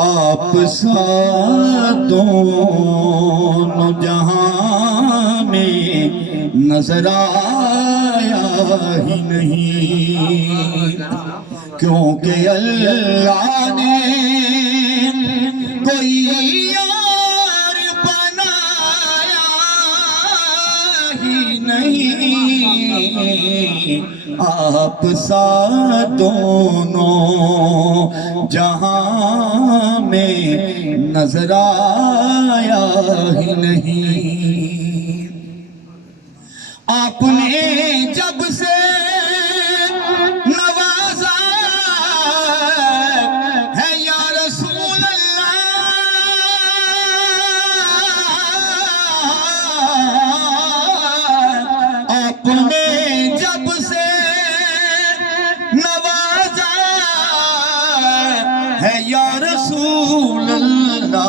آپ سا دونوں جہاں میں نظر آیا ہی نہیں، کیونکہ اللہ نے کوئی یار بنایا ہی نہیں، آپ سا دونوں جہاں میں نظر آیا ہی نہیں۔ آپ نے جب سے نوازا ہے یا رسول اللہ، آپ نے جب سے نوازا ہے یا رسول اللہ،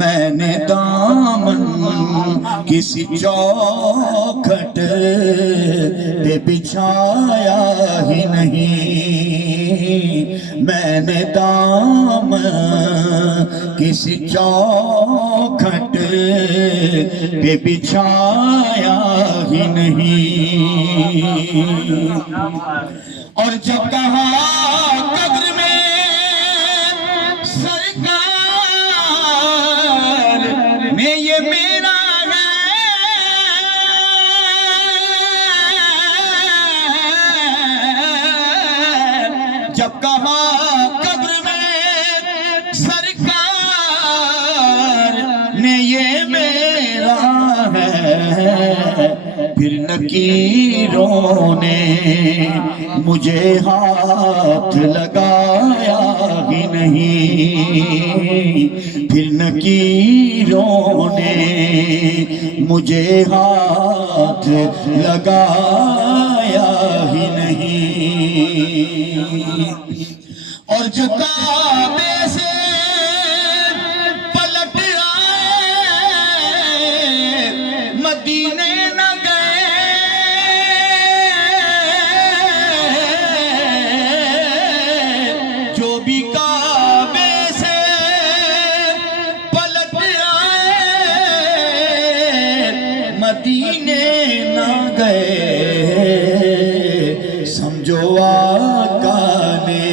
میں نے دامن کسی چوکھٹ پہ بچھایا ہی نہیں، میں نے دامن کسی چوکھٹ پہ بچھایا ہی نہیں۔ اور جب کہا قبر میں سرکار میں یہ میرا جب کہا قبر میں سرکار نے یہ میرا ہے، پھر نکیروں نے مجھے ہاتھ لگایا ہی نہیں، پھر نکیروں نے مجھے ہاتھ لگایا ہی نہیں۔ اور جو کعبے سے پلٹ آئے مدینے نہ گئے، جو بھی کعبے سے پلٹ آئے مدینے نہ گئے، سمجھو آقا نے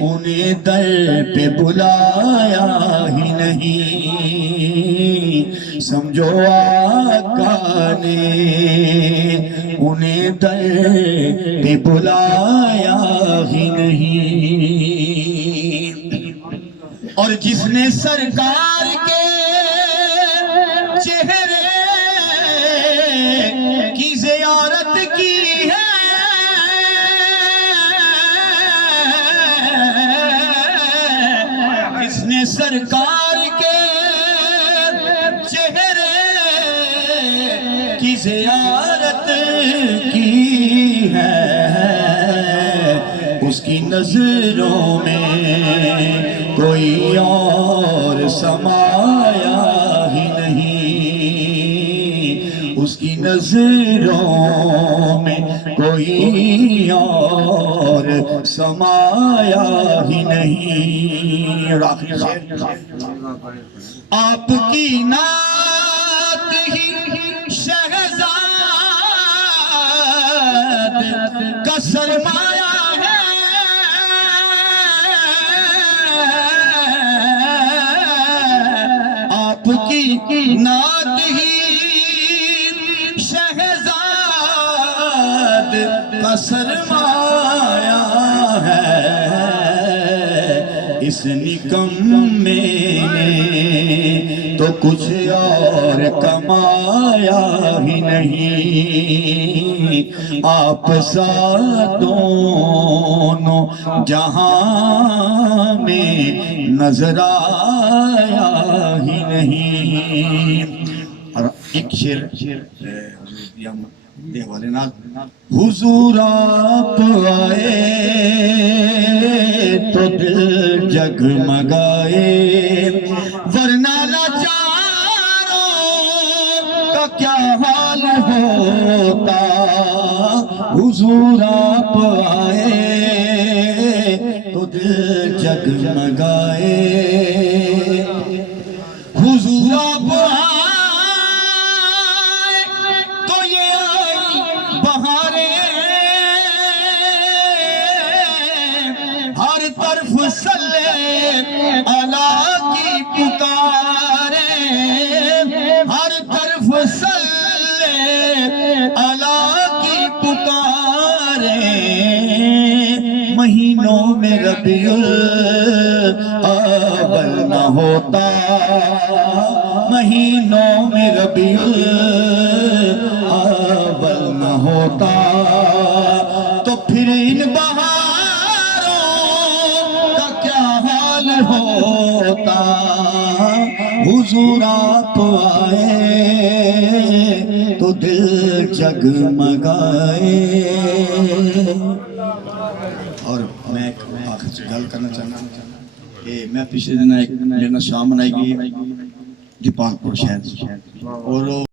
انہیں در پہ بلایا ہی نہیں، سمجھو آقا نے انہیں در پہ بلایا ہی نہیں۔ اور جس نے سرکار کے چہرے کی زیارت کی ہے، جس نے سرکار کے چہرے کی زیارت کی ہے، اس کی نظروں میں کوئی اور سمایا ہی نہیں، اس کی نظروں میں کوئی اور سمایا ہی نہیں۔ آپ کی نعت ہی شہزاد کا سرمایہ ہے، آپ کی نعت ہی شہزاد کا سرمایہ ہے، اس نکمے نے تو کچھ اور کمایا ہی نہیں، آپ سا دونوں جہاں میں نظر آیا ہی نہیں۔ اور ایک شعر حضور آپ آئے تو دل جگمگائے، ورنہ لاچاروں کا کیا حال ہوتا، حضور آپ جگمگائے حضور آپ آئے تو یہ آئی بہاریں ہر طرف صلی اللہ کی پکاریں ہر طرف صلی اللہ کی پکاریں مہینوں میں ربیع الاول نہ ہوتا مہینوں میں ربیع الاول نہ ہوتا تو پھر ان بہاروں کا کیا حال ہوتا حضور آپ آئے تو دل جگمگائے اور میں آخر سے گل کرنا چاہتا ہوں کہ میں پچھلے دن ایک میرے شام منائی گئی دیپال پور شہر اور